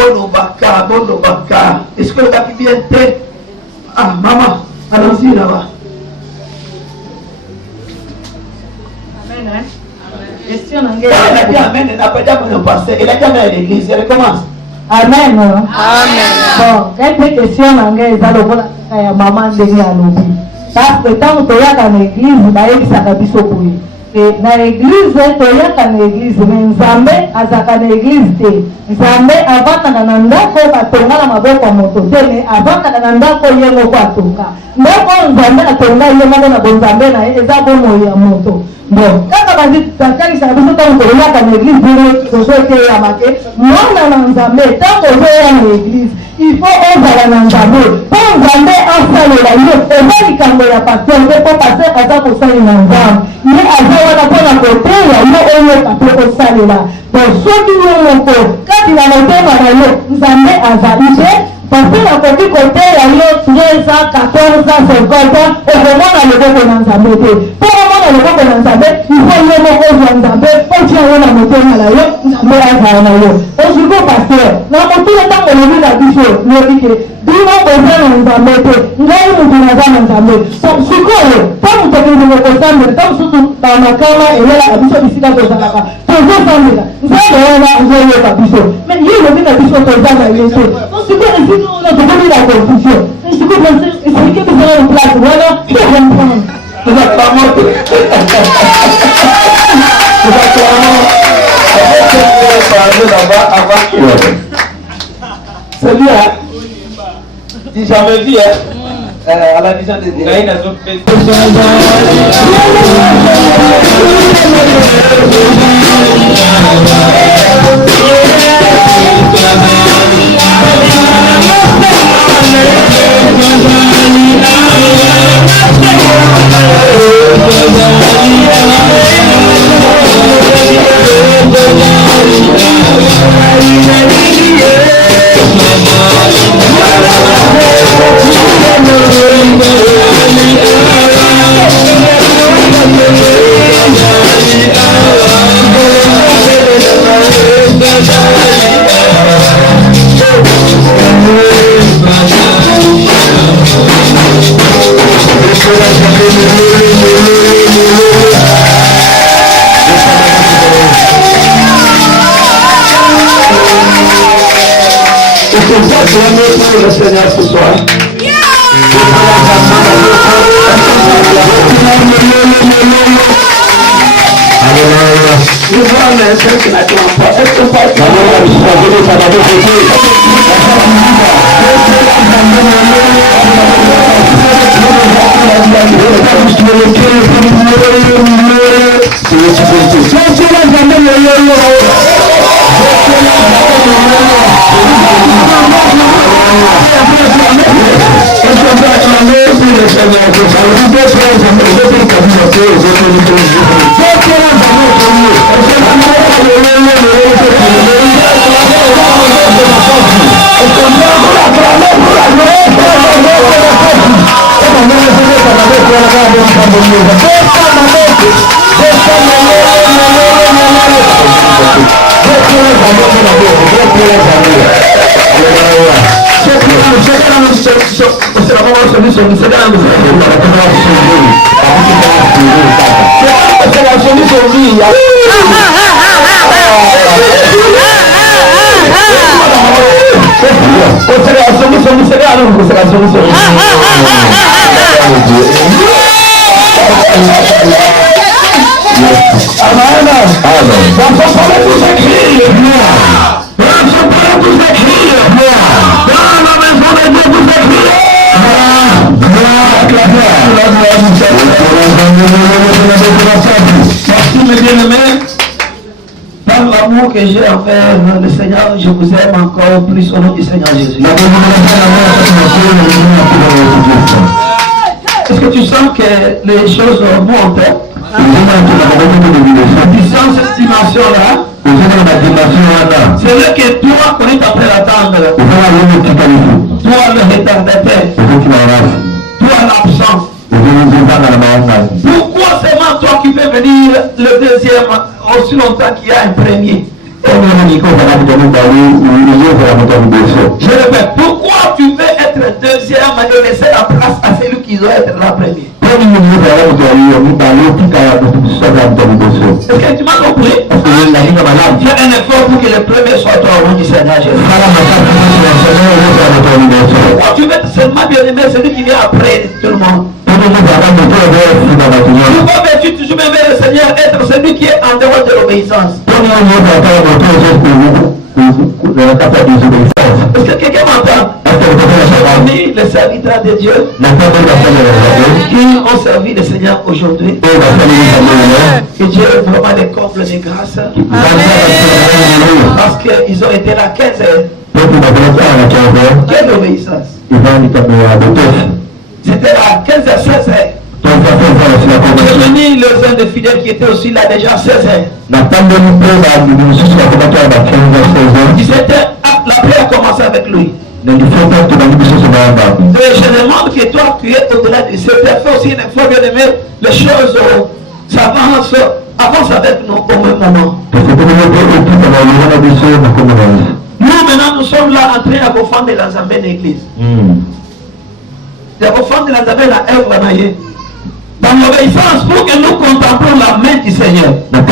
Bono Baka. Est-ce que le gars qui vient t'es? Ah, maman, allons-y là-bas. Amen. Question en guerre. Elle a dit Amen, elle n'a pas dit Amen au pasteur. Elle a dit Amen à l'église. Elle commence. Amen. Amen. Bon, quelques questions en guerre. Ça le voilà. Maman de l'Anobi. Parce que tant que tu es dans l'église, bah il s'est habillé au bout. Et dans l'église, tu es dans l'église, mais Nzambe azaka na l'église te. Nzambe avant na ndako batonga na maboko ya moto te, mais avant na ndako ye moko atonga. Ndako Nzambe atonga ye moko na bonzambe na eza bomo ya moto. Bon, kaka bazi takali sa biso tant que tu es dans l'église, tu dois te yamake. Mwana na Nzambe tant que tu es dans l'église, il faut ozala na Nzambe. Pour Nzambe asalela yo, eza likambo ya pasteur, pe pasteur aza kosalela na Nzambe. Ye aza wana mpona koteya yo oyoka mpe kosalela. Bon, soki yo moko kati na motema na yo Nzambe azali te, pasteur akoki koteya yo 13 ans, 14 ans, 50 ans, okomona loboko na Nzambe te. Mpo omona loboko na Nzambe, il faut yo moko ozwa Nzambe otia yo na motema na yo, Nzambe azala na yo. Oziko pasteur, na motuna ntango lobi na biso lobi ke bino boza na Nzambe te, ngai mutu naza na Nzambe. Sikoyo mpo moto akendeke kosambela ntango mosusu bamakama eyelaka biso bisika tozalaka tozosambela Nzambe wana azoyoka biso, mais ye lobi na biso toza na ye te. Sikoyo esika ona tokomi na confusion. Sikoyo esiki biso na place wana tocomprendre. Exactement. Avant qu'il celui-là, si j'avais vu, à la vision de Dieu. Le Seigneur ce soir. Je vois un instant qui n'attend pas. Est-ce que pas par l'amour que j'ai envers le Seigneur, je vous aime encore plus au nom du Seigneur Jésus. Est-ce que tu sens que les choses montent? Tu sens cette dimension-là? C'est là que toi, on est en train d'attendre. Toi, le retardataire. Toi, l'absent. Pourquoi seulement toi qui peux venir le deuxième aussi longtemps qu'il y a un premier? Je répète, pourquoi tu veux être deuxième et laisser la place à celui qui doit être la première? Est-ce que tu m'as compris? Fais un effort pour que le premier soit toi au nom du Seigneur Jésus. Pourquoi tu veux être seulement bien-aimé, celui qui vient après tout le monde? Pourquoi veux-tu toujours aimer le Seigneur, être celui qui est en dehors de l'obéissance? Est-ce que quelqu'un m'entend? J'ai les serviteurs de Dieu qui ont servi le Seigneur aujourd'hui. Que Dieu vraiment les comble de grâce. Parce qu'ils ont été là 15 heures. Quelle obéissance! C'était à 15h, 16h. J'ai venu les uns des fidèles qui étaient aussi là déjà 16h. 17h, la prière a commencé avec lui. Et je demande que toi, tu es au-delà de 7h. Fais aussi une fois, bien aimé, les choses s'avancent, avance avec nous au même moment. Nous, maintenant, nous sommes là en train de confondre la Zambie l'église. La confondre la Zambie la œuvre dans l'obéissance pour que nous contemplons la main du Seigneur. Pour que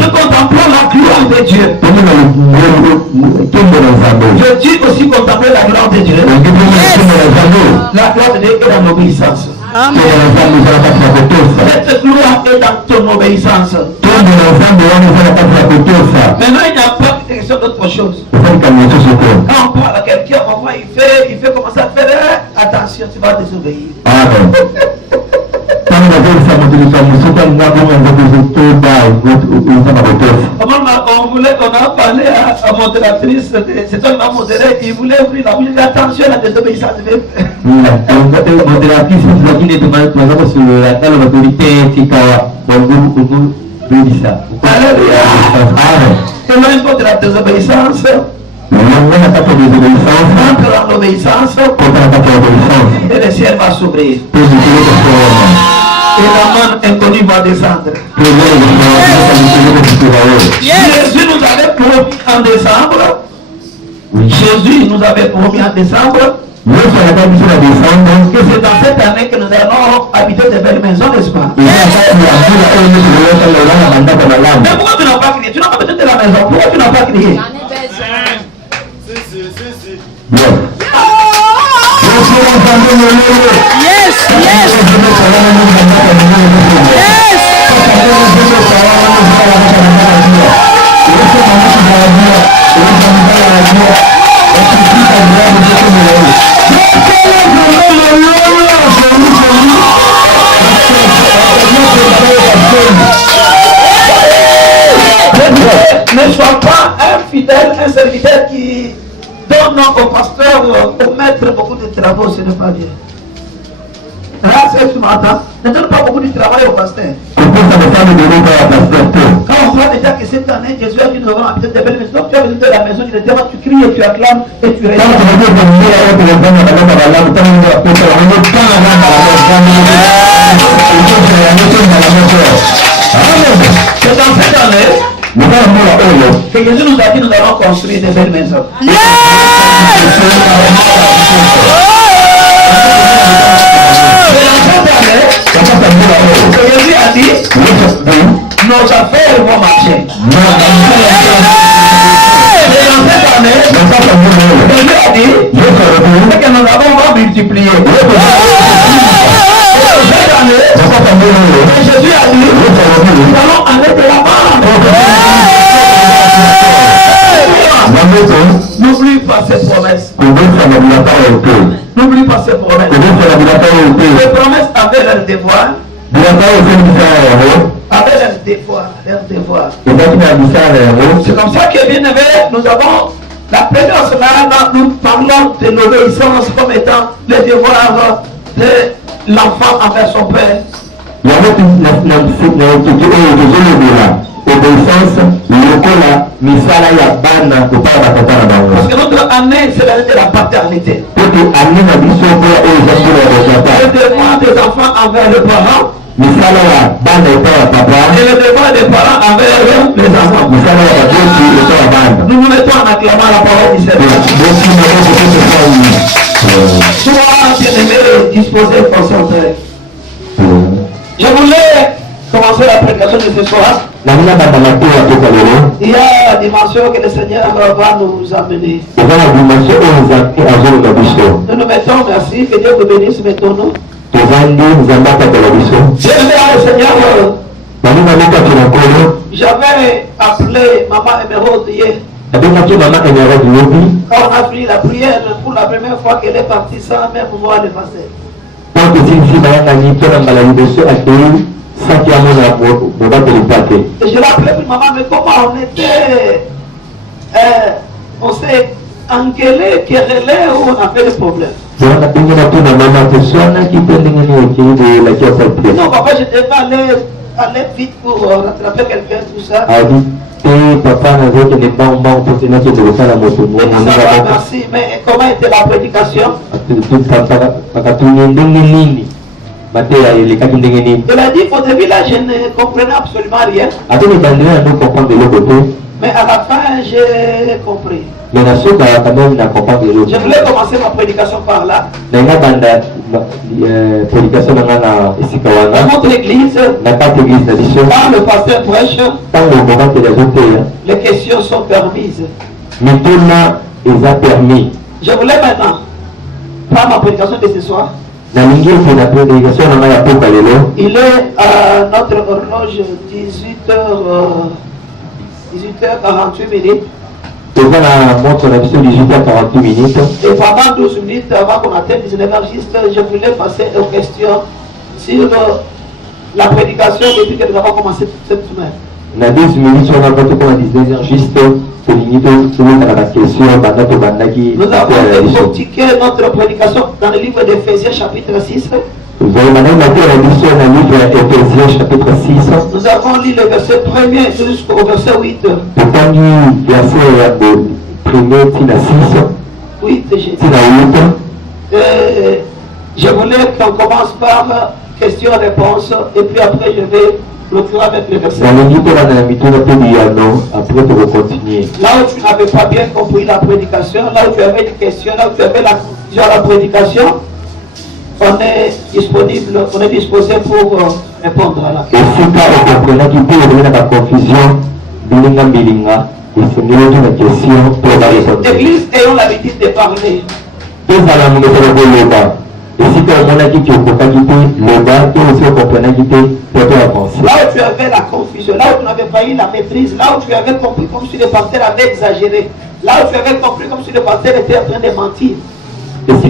nous contemplons la gloire de Dieu. Je dis aussi contempler la gloire de Dieu. La gloire de Dieu est dans l'obéissance. Cette gloire est dans ton obéissance. Maintenant, il n'y a pas de question d'autre chose. Quand on parle à quelqu'un, on voit, il fait commencer à faire attention, tu vas désobéir. On a parlé à la modératrice, c'est toi qui m'a modéré, il voulait ouvrir la bouche, il dit attention à la désobéissance. Alléluia. C'est loin de la désobéissance. Entre dans l'obéissance et le ciel va s'ouvrir. Et la main inconnue va descendre. Jésus nous avait promis en décembre. Jésus nous avait promis en décembre que c'est dans cette année que nous allons habiter de belles maisons, n'est-ce pas? Mais pourquoi tu n'as pas crié? Tu n'as pas besoin de la maison. Pourquoi tu n'as pas crié? Yes, yes. Ne sois pas un fidèle, un serviteur qui donne au pasteur, au maître beaucoup de travaux, ce n'est pas bien. Là, c'est ce matin. Ne donne pas beaucoup de travail au pasteur. Quand on voit déjà que cette année, Jésus a dit nous avons habité de belles maisons, tu as besoin de la maison du terrain, tu cries et tu acclames et tu réponds. C'est dans cette année que Jésus nous a dit nous allons construire de belles maisons. Jésus a dit nos affaires vont marcher. Et dans cette année, Jésus a dit que nous avons multiplié. Cette année, Jésus a dit nous allons aller de là-bas. N'oublie pas cette promesse. N'oublie pas cette promesse. Les promesses avaient leur devoir. Avaient leur devoir. C'est comme ça que, bien aimé, nous avons la première semaine, nous parlons de l'obéissance comme étant le devoir de l'enfant envers son père. Parce que notre année, c'est l'année de la paternité. Le devoir des enfants envers les parents. Et le devoir des parents envers les enfants. Sois bien-aimé, disposé pour s'entrer. Je voulais commencer la prédication de ce soir. Il y a la dimension que le Seigneur va nous amener. Nous nous mettons, merci, que Dieu vous bénisse, mettons-nous. Bien-aimé le Seigneur, j'avais appelé Maman Émeraude hier. Quand on a fini la prière, pour la première fois qu'elle est partie sans même voir le pasteur. Et je l'ai appelé pour maman, mais comment on était, on s'est engueulé, querellé, ou on a fait des problèmes. Non, papa, je devais aller vite pour rattraper quelqu'un, tout ça. Merci, mais comment était la prédication? Il a dit qu'au début là je ne comprenais absolument rien. Mais à la fin j'ai compris. Je voulais commencer ma prédication par là. Dans notre église, quand le pasteur prêche, les questions sont permises. Je voulais maintenant prendre ma prédication de ce soir. Il est à notre horloge 18h48 minutes. Et pendant 12 minutes avant qu'on atteigne 19h, je voulais passer aux questions sur la prédication depuis que nous avons commencé cette semaine. Nous avons décortiqué notre prédication dans le livre d'Éphésiens chapitre 6. Nous avons lu le verset 1er jusqu'au verset 8. 8, je voulais qu'on commence par questions-réponses et puis après je vais clôturer avec le verset. Là où tu n'avais pas bien compris la prédication, là où tu avais des questions, là où tu avais la prédication, on est disponible, on est disposé pour répondre à la question. L'église ayant l'habitude de parler. Là où tu avais la confusion, là où tu n'avais pas eu la maîtrise, là où tu avais compris comme si le pasteur avait exagéré, là où tu avais compris comme si le pasteur était en train de mentir. Ok,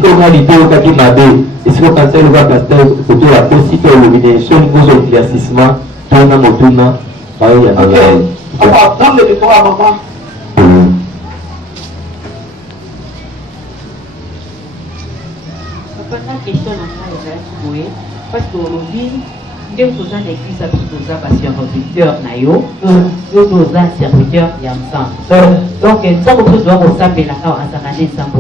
on va prendre le micro à maman. La question parce qu'aujourd'hui, nous sommes dans l'église, nous sommes serviteurs, nous sommes serviteurs ensemble. Donc, ça vous doit vous savoir la cause à ensemble.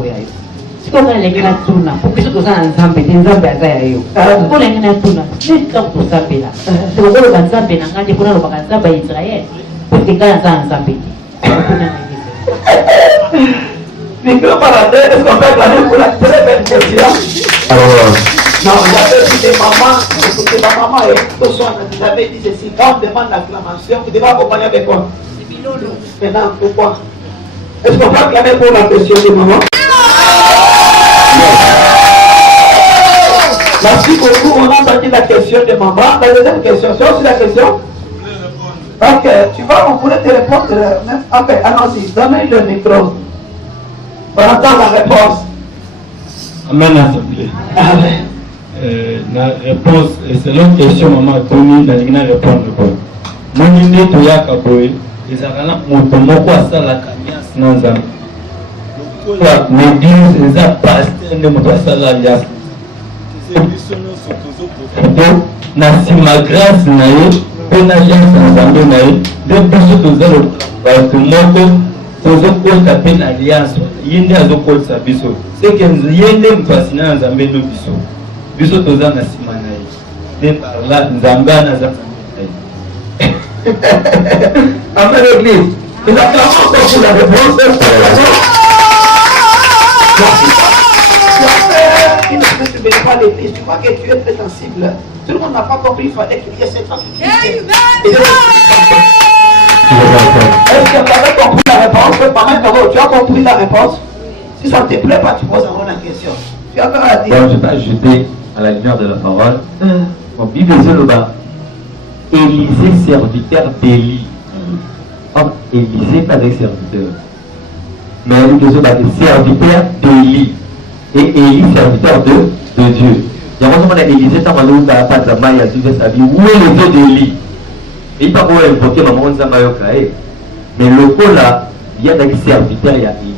Si vous avez les gens qui sont pour que vous soyez ensemble, vous êtes ensemble. Pour les gens qui sont c'est comme vous savez là. Si vous avez ensemble, vous avez ensemble Israël. Pour que vous soyez ensemble. Micro parenthèse, est-ce qu'on peut acclamer pour la très belle question? Non, j'avais dit des mamans, écoutez ma maman et tout ça, j'avais dit ceci, quand on demande l'acclamation, vous devez accompagner avec quoi? Maintenant, pourquoi? Est-ce qu'on peut acclamer pour la question de maman? Merci beaucoup, on a entendu la question de maman. La deuxième question, c'est aussi la question? Ok, tu vas, on pourrait te répondre. Ok, allons-y, donnez le micro. On entend la réponse. Amen, s'il vous plaît. Amen. La réponse, selon question, maman Tony, la répondre. Mon idée, tu as capé, les arana, mon tomo, quoi ça, la cagnasse, non, ça. L'église, les a pasteur, ne me passe la liasse. Nasi ma grâce, naïe, on a chance ensemble, naïe, depuis ce que vous avez le tozo taper l'alliance yende azokol sa biso c'est que yende mpasina nzambe no biso biso toza na sima na ye de par là nzambe na za Amen l'église. Nous acclamons encore pour la réponse. pas l'église, tu vois que tu es très sensible. Tout le monde n'a pas compris, il fallait qu'il y ait cette tranquillité. Est-ce que tu avais compris la réponse? Tu as compris la réponse? Si ça ne te plaît pas, tu poses encore la question. Tu as encore à dire. Bon, je vais ajouter à la lumière de la parole. Bon, Bible est le bas. Élisée, serviteur d'Élie. Or, Élisée, pas des serviteurs. Mais Bible est le bas, serviteur d'Élie. Et Élie, serviteur de Dieu. Il y a un moment où Élisée, tant qu'on a pas de zama, il a suivi sa vie. Où est le Dieu d'Élie? Et il n'y a pas pour invoquer maman Zama Yokae. Mais le coup là, il y a des serviteurs, il y a Élie.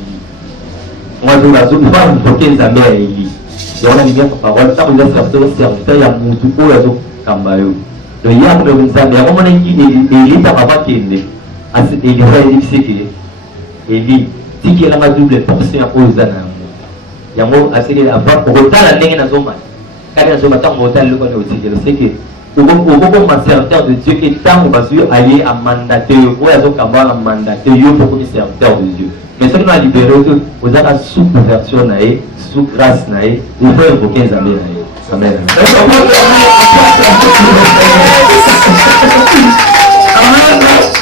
Moi, je vais invoquer Zama et Élie. Et on a mis la parole, quand vous êtes serviteur, il y a Moutou, il y a Kambayo. Le Yam de Zama, il y a un moment où Élie n'a pas qu'elle est. Élie, c'est que Élie, si qu'il a ma double portion à cause d'un amour. Il y a un moment assez de la voix pour autant la ligne dans son match. Quand il y a un moment où il le connaît aussi, je sais que au serviteur de Dieu qui est tant qu'on va aller à mandater, ou à un mandater, pour qu'on soit serviteur de Dieu. Mais ce qui m'a libéré, vous avez la sous-couverture, sous grâce, vous pouvez invoquer les amis. Amen.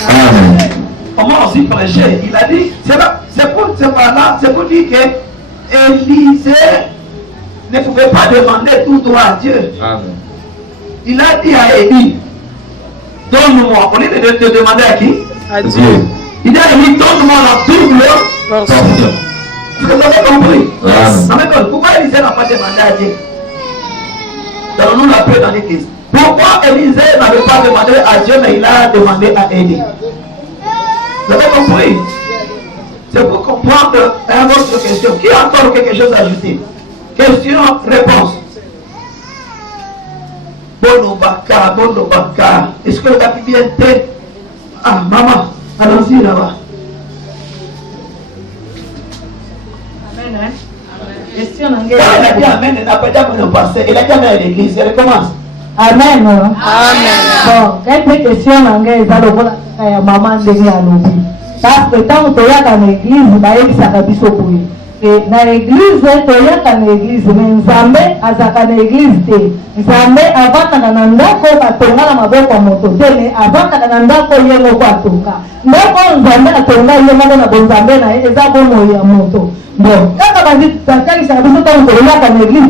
Amen. Comment aussi prêcher? Il a dit, c'est pour dire que Élisée ne pouvait pas demander tout droit à Dieu. Amen. Il a dit à Élie, donne-moi. On est de demander à qui? À Dieu. Il a dit, donne-moi la double portion. Est-ce que vous avez compris? Amen. Pourquoi Élisée n'a pas demandé à Dieu? Donnons-nous la paix dans l'église. Pourquoi Élisée n'avait pas demandé à Dieu, mais il a demandé à Élie? Vous avez compris? C'est pour comprendre votre question. Qui a encore quelque chose à ajouter? Question, réponse. Bono baka. Est-ce que le gars qui vient t'aider? Ah, maman, allons-y là-bas. Amen. Question Il a dit Amen, il n'a pas dit Amen au passé. Il a dit Amen à l'église. Il recommence. Amen. Amen. Bon, quelques questions nangai za lokola ya maman ndenge alobi. Parce que tant que tu es dans l'église, bah il s'est biso boye. Et dans l'église, tu es dans l'église, mais Nzambe azaka na l'église te. Nzambe avaka na ndako batonga na maboko moto te, mais avaka na ndako ye moko atonga. Ndako Nzambe atonga ye moko na bonzambe na eza bomo ya moto. Bon, kaka bazi takali sa biso tant que tu es dans l'église,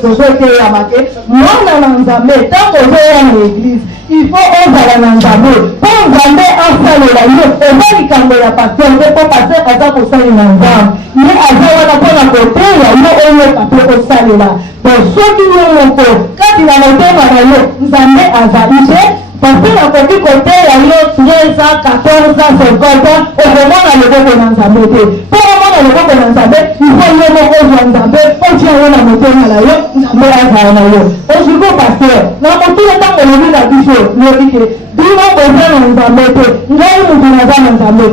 tu te ya make. Mwana na Nzambe tant que tu es dans l'église, il faut ozala na Nzambe. Pour Nzambe asalela yo, eza likambo ya pasteur, pour pasteur aza kosala na Nzambe. Ye azala mpona koteya yo oyoka mpe kosalela. Bon, soki yo moko kati na motema na yo Nzambe azali te, pasteur akoki koteya yo 13 ans, 14 ans, 50 ans, okomona loboko na Nzambe te. Mpo omona loboko na Nzambe, ifo yo moko ozwa Nzambe otia yo na motema na yo, Nzambe azala na yo. Osiko pasteur, na motuna ntango lobi na biso lobi ke bino boza na Nzambe te, ngai mutu naza na Nzambe.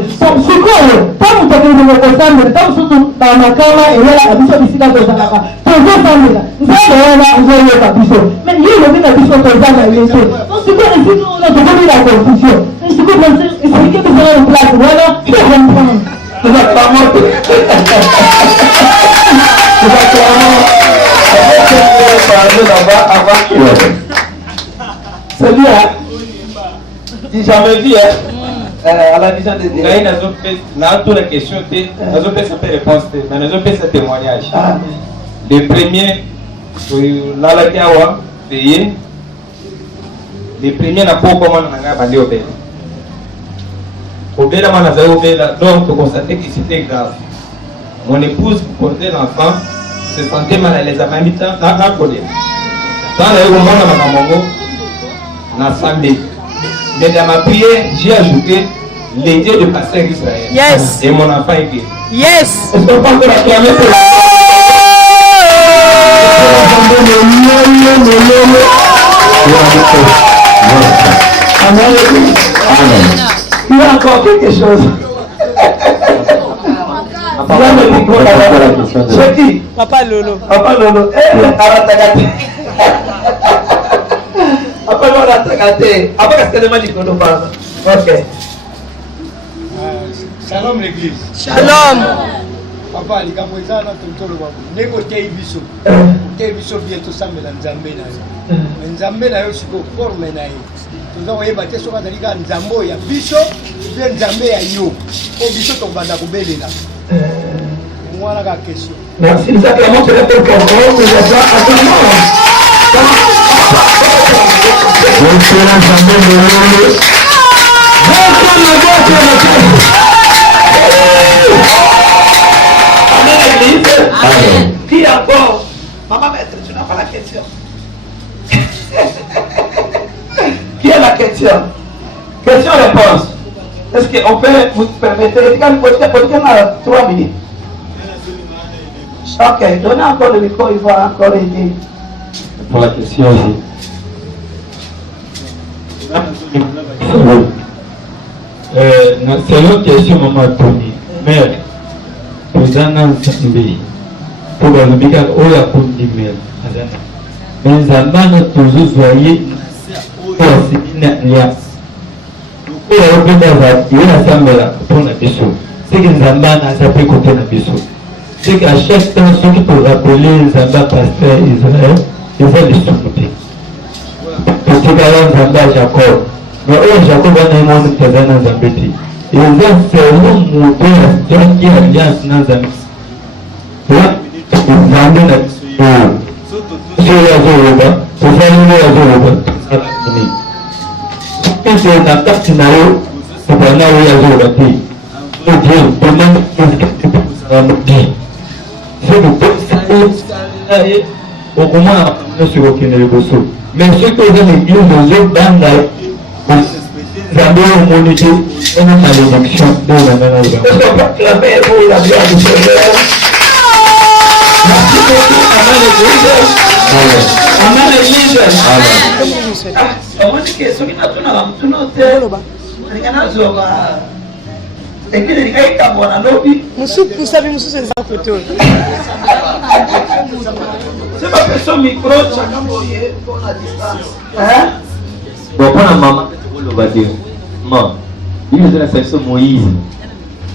Sikoyo ntango tokendeke kosambela, ntango susu bamakama eyelaka biso bisika tozalaka tozosambela, Nzambe wana azoyoka biso. Mais ye lobi na biso toza na ye te. Sikoyo esika wana tokomi na confusion. Sikoyo esike biso na place wana pe comprendre. C'est bien. J'ai jamais vu à la vision de Dieu. Dans toutes les questions, nous avons fait cette réponse, mais nous avons fait ce témoignage. Le premier, le premier n'a pas comment on a bandé au bel. Au bel, on a donc constaté que c'était grave. Mon épouse portait l'enfant, se sentait mal à l'aise à ma mi-temps, dans la colère. Dans le moment, on a samedi. Mais dans ma prière, j'ai ajouté les dieux de pasteur Israël. Yes. Et mon enfant est guéri. Yes. Est-ce qu'on peut l'acclamer pour la Amen. Il y a encore quelque chose. C'est qui? Papa Lolo. Papa Lolo. Aratakate. Papa Lolo Aratakate. Après, qu'est-ce que c'est le magique qu'on nous parle? Ok. Shalom l'église. Shalom. Papa, les Camerounais, n'est côté Ibiso. Côté Ibiso, bientôt ça, mais Nzambé. Nzambé, là, aussi, pour former. Nous avons ébattu sur la Liga Nzambo, il y a Biso, bien Nzambé à Yo. Au Biso, ton Bandakoubélé là. Voilà la question. Merci, nous acclamons que la paix pour vous, nous Amen. Qui encore? Maman maître, tu n'as pas la question. Qui a la question? Question-réponse. Est-ce qu'on peut vous permettre de dire 3 minutes? Ok, donnez encore le micro, il va encore aider. Pour la question aussi. C'est une question, maman Tony. Mère, vous en avez pour le bilan, on a pour dire mais Zambana toujours voyé pour la séminaire. Pour la représentation, il y a Zambala pour la Bissau. C'est que Zambana ça peut côté la Bissau. C'est qu'à chaque temps, ceux qui peuvent rappeler Zamba pasteur Israël, ils vont les soutenir. Parce que Zamba Jacob, mais eux Jacob a un monde qui est dans Zambéti. Ils ont fait un moteur qui est alliance dans Zambéti. Là, Zambé n'a pas. C'est la Zoba, c'est la Zoba, c'est la Zoba. Quand c'est la Taxinayo, c'est pas là où il y a Zoba. Le Dieu demande que c'est le au moment où sur aucun négociation. Mais ce que vous avez dit, nous autres dans la Zambé au monité, on a l'élection de la même. Est-ce qu'on peut clamer pour la gloire du Seigneur? Merci beaucoup, Amen l'église. Amen. On dit que ce qui n'a pas tout noté, il y a un jour. Et que les gars ils t'envoient dans l'objet. Vous savez, monsieur, c'est ça photo. C'est pas que son micro, chacun voyait pour la distance. Hein? Bon, pour la maman, on va dire, maman, il est dans la section Moïse.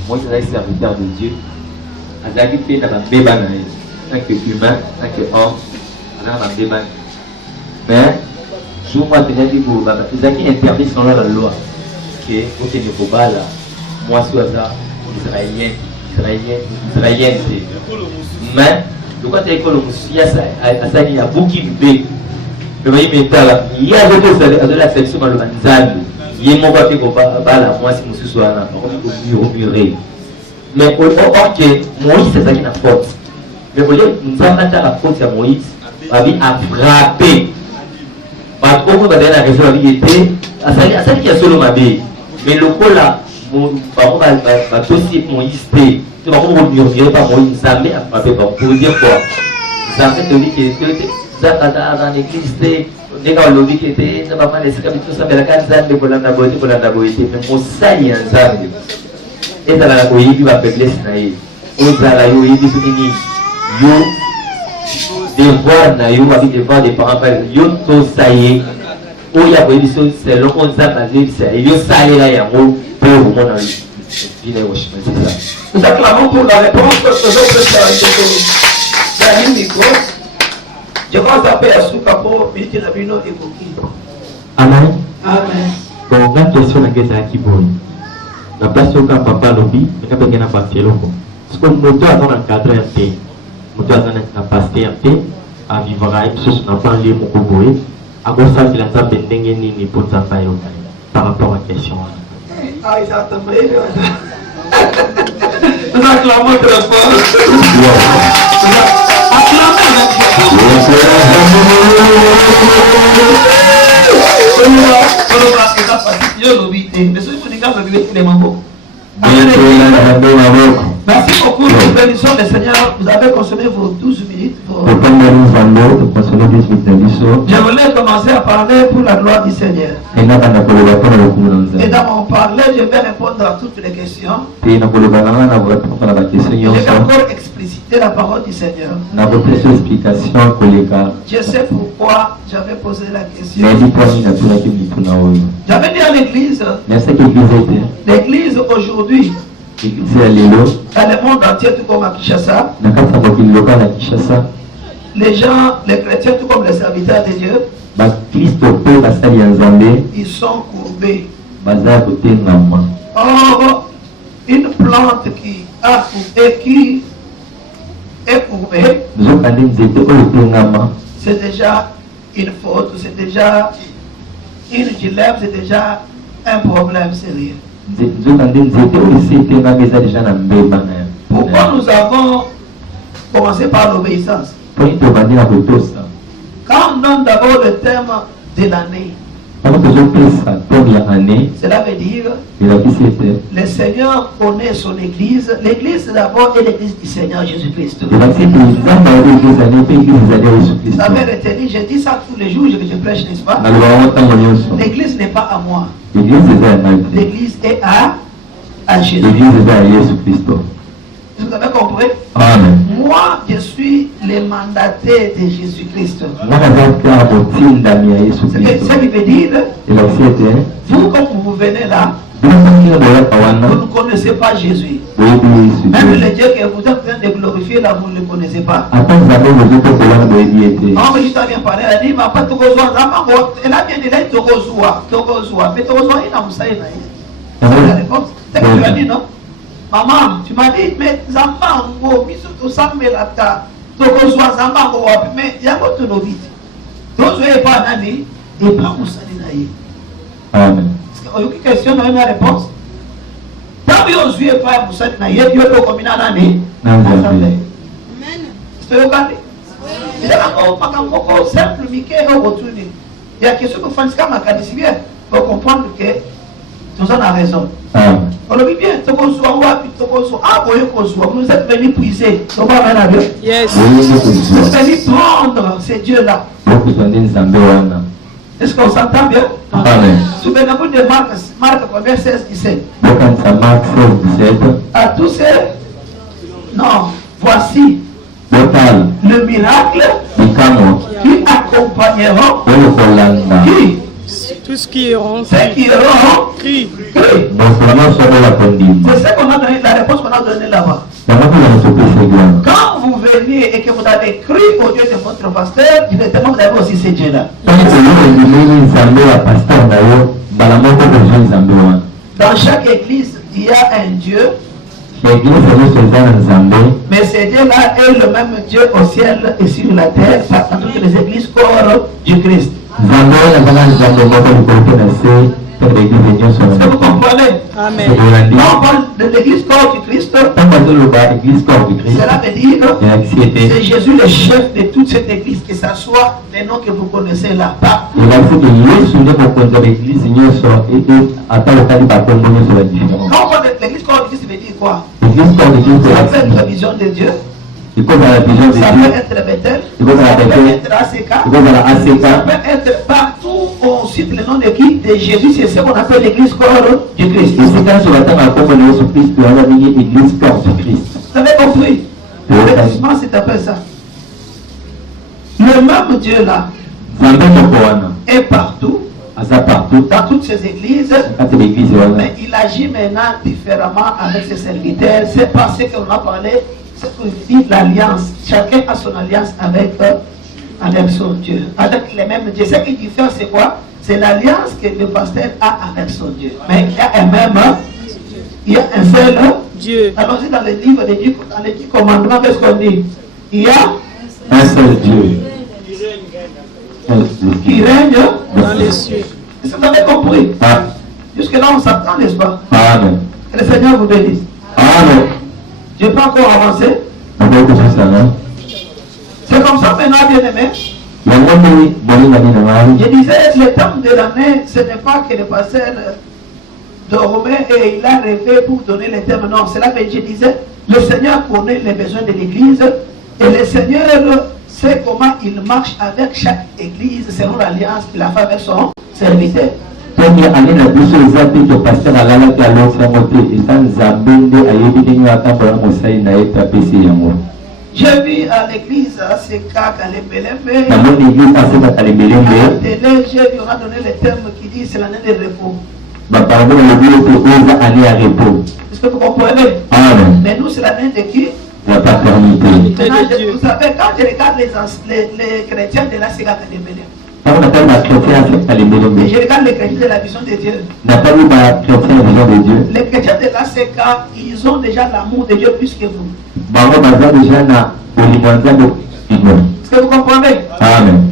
Moïse est un serviteur de Dieu. Azaki fait dans la bébé, en tant qu'humain, en tant qu'homme, dans la bébé. Mais, je vois déjà dit que Azaki interdit selon la loi. Ok, ok, il ne faut pas là. Moi, je suis israélien. Mais, le côté école, il y a beaucoup de bébés. Il y a d'autres de la section dans le Manzal. Il y a mon côté qu'on va là, moi, si je suis là, au muré. Mais, or que Moïse, c'est ça qui n'a faute. Mais, vous voyez, nous avons la faute à Moïse, a frappé. Parce qu'on va donner la raison, il était, à ça qui a solo ma bébé. Mais le coup là, ma dossier Moïse, c'est pas comme on ne dirait pas Moïse, Zambé a frappé, pour dire quoi? Zambé te dit que dans l'église, les gars, le dit que c'était, ça va pas laisser comme tout ça, mais la carte Zambé pour la beauté, mais mon saï en Zambé. Et ça la Oyi va faiblesse naïe. Ozala Oyi dit que yo, devoir naïe, avec devoir des parents, yo to saïe. Il y a des choses, c'est le monde qui il y a ça et là, il y a un mot pour le monde. Nous acclamons pour la réponse que ce jour de micro. Je pense à faire sous capot, mais il y a une autre époque. Amen. Amen. Bon, la question est qui boule. La place où papa lobby, mais quand il y a un papier loco. Parce que le moteur a encadré un thé. Le moteur a passé un thé, à vivre à une chose, n'a pas lié mon coboé. À quoi ça, il a ça, ni pour sa faille par rapport à la question. Ah, ils ont tombé. Nous acclamons très fort. Merci beaucoup, nous bénissons le Seigneur. Vous avez consommé vos 12 minutes. Je voulais commencer à parler pour la gloire du Seigneur. Et dans mon parler, je vais répondre à toutes les questions. Je vais encore expliciter la parole du Seigneur. Je sais pourquoi j'avais posé la question. J'avais dit à l'église, l'église aujourd'hui Dans le monde entier, tout comme à Kinshasa, les gens, les chrétiens, tout comme les serviteurs de Dieu, ils sont courbés. Or, une plante qui a courbé, qui est courbée, c'est déjà une faute, c'est déjà une dilemme, c'est déjà un problème sérieux. Pourquoi nous avons commencé par l'obéissance? Quand on donne d'abord le thème de l'année, cela veut dire le Seigneur connaît son église. L'église d'abord est l'église du Seigneur Jésus-Christ. Ça veut retenir, je dis ça tous les jours que je prêche, n'est-ce pas? L'église n'est pas à moi. L'église est à Jésus. Vous avez compris? Amen. Moi, je suis le mandataire de Jésus-Christ. Ça veut dire, vous, quand vous venez là, vous ne connaissez pas Jésus. Même le Dieu que vous êtes en train de glorifier là, vous ne le connaissez pas. Oh, mais je t'ai bien parlé, elle a dit, mais pas elle a bien dit, là, mais il a Moussaï. C'est la réponse. C'est ce que tu as dit, non? Maman, tu m'as dit, mais Zambango, Misuto Samelata, Tokozwa Zambango, mais il y a votre novite. Donc, je n'ai pas un ami, et pas Moussani Naïe. Amen. Est-ce qu'il y a une question, on a une réponse? Tant que je ne suis pas Moussani Naïe, il y a combien d'années? Amen. C'est ce que il y a un simple, Mickey, au retour. Il y a quelque chose que Francisca m'a dit, bien, pour comprendre que tout ça a raison. On le vit bien, vous êtes venus puiser. Yes. Vous êtes venus prendre ces dieux-là. Est-ce qu'on s'entend bien? Amen. Souvenez-vous de Marc 1, 16, 17. À tous ces... Non, voici le miracle qui accompagneront qui? Tous qui iront. Ceux qui iront. Crie. C'est ça qu'on a donné, la réponse qu'on a donnée là-bas. Quand vous venez et que vous avez cru au Dieu de votre pasteur, directement vous avez aussi ces dieux-là. Dans chaque église, il y a un Dieu. Mais ce Dieu-là est le même Dieu au ciel et sur la terre, dans toutes les églises corps du Christ. Est-ce que vous comprenez? Amen. Quand on parle de l'église corps du Christ, cela veut dire c'est Jésus le chef de toute cette église, que ce soit les noms que vous connaissez là. Quand on parle de l'église corps du Christ, ça veut dire quoi? Ça fait une vision de Dieu. Ça peut être Bethel, ça peut être ACK, ça peut être partout où on cite le nom de qui? De Jésus, c'est ce qu'on appelle l'église corps du Christ. Vous avez compris? Effectivement, c'est un peu ça. Le même Dieu là est partout, dans toutes ces églises, mais il agit maintenant différemment avec ses serviteurs. C'est parce qu'on a parlé. C'est que dit l'alliance. Chacun a son alliance avec son Dieu. Avec les mêmes dieux. Ce qui diffère, c'est quoi? C'est l'alliance que le pasteur a avec son Dieu. Mais il y a un même, il y a un seul Dieu. Allons-y dans le livre des 10 commandements, qu'est-ce qu'on dit? Il y a un seul Dieu qui règne dans les cieux. Est-ce que vous avez compris? Jusque-là, on s'attend, n'est-ce pas? Amen. Que le Seigneur vous bénisse. Amen. Je n'ai pas encore avancé. C'est comme ça maintenant, bien-aimé. Je disais, le terme de l'année, ce n'est pas que le pasteur dormait et il a rêvé pour donner le terme. Non, c'est là que je disais, le Seigneur connaît les besoins de l'église et le Seigneur sait comment il marche avec chaque église selon l'alliance qu'il a fait avec son serviteur. J'ai vu à l'église à CK Kalembelembe. J'ai vu, on a donné le terme qui dit c'est l'année de repos. Est-ce que vous comprenez? l'année de qui? La paternité. Vous savez, quand je regarde les chrétiens de la Séga Kademene, On appelle la chrétien à et l'ébélé. je regarde les chrétiens de la vision de Dieu, N'a pas eu la chrétien vision de Dieu. les chrétiens de la Séga, ils ont déjà l'amour de Dieu plus que vous. Bango baza déjà na olimwanza de Dieu. Est-ce que vous comprenez? Amen.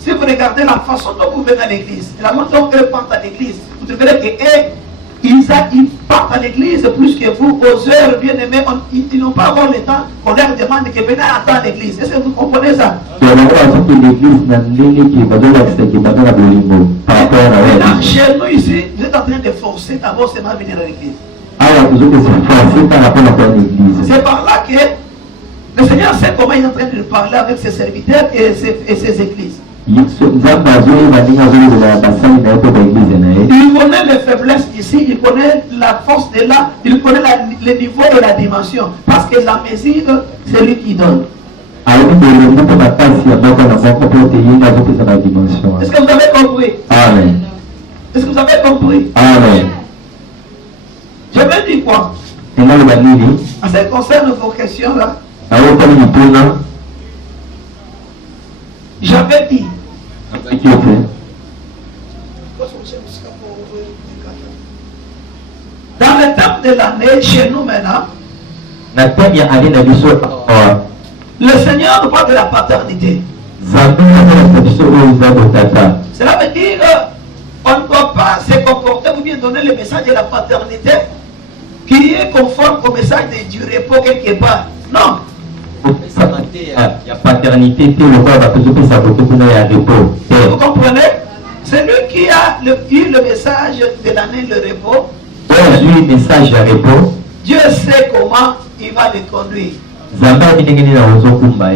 Si vous regardez la façon dont vous venez à l'église, la façon dont eux partent à l'église, vous trouverez qu'ils partent à l'église plus que vous, aux heures bien aimées, ils n'ont pas encore le temps qu'on leur demande que venez attendre l'église. Est-ce que vous comprenez ça? Bango baza que l'église na ndenge qui bazo la qui bazo na bolingo par rapport à Maintenant, la. chez nous ici, vous êtes en train de forcer d'abord seulement venir à l'église. Alors toujours que c'est forcé par rapport à l'église. C'est par là que le Seigneur sait comment il est en train de parler avec ses serviteurs et ses églises. Il connaît les faiblesses ici, il connaît la force de là, il connaît le niveau et la dimension. Parce que la mesure, c'est lui qui donne. Est-ce que vous avez compris? Amen. Est-ce que vous avez compris? Amen. Je vais dire quoi? En ce qui concerne vos questions là, j'avais dit. Dans le temps de l'année, chez nous maintenant, le Seigneur nous parle de la paternité. Cela veut dire qu'on ne doit pas se comporter ou bien donner le message de la paternité qui est conforme au message du repos quelque part. Non. Il y a paternité, Vous comprenez? C'est lui qui a eu le message de l'année, le repos. Dieu sait comment il va le conduire.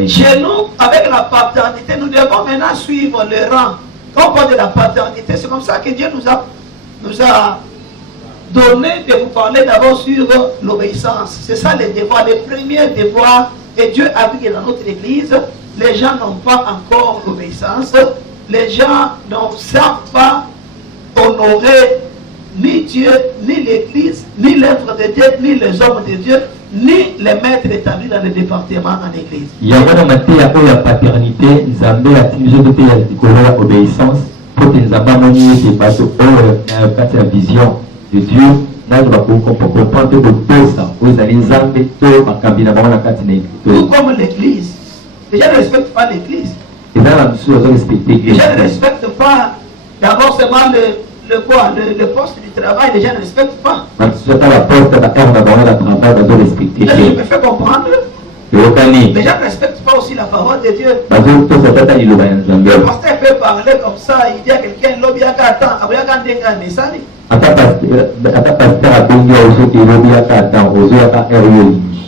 Chez nous, avec la paternité, nous devons maintenant suivre le rang. Quand on parle de la paternité, c'est comme ça que Dieu nous a donné de vous parler d'abord sur l'obéissance. C'est ça le devoir, le premier devoir que Dieu a vu que dans notre église, les gens n'ont pas encore l'obéissance. Les gens ne savent pas honorer ni Dieu, ni l'église, ni l'œuvre de Dieu, ni les hommes de Dieu, ni les maîtres établis dans le département en église. Il y a une paternité, Nzambe a utilisé de l'obéissance pour que Nzambe a la vision de Dieu. Tout comme l'église. Les gens ne respectent pas l'église. Les gens ne respectent pas d'abord seulement le poste du travail, les gens ne respectent pas. Je me fais comprendre. Les gens ne respectent pas aussi la parole de Dieu. Le pasteur peut parler comme ça, il dit à quelqu'un,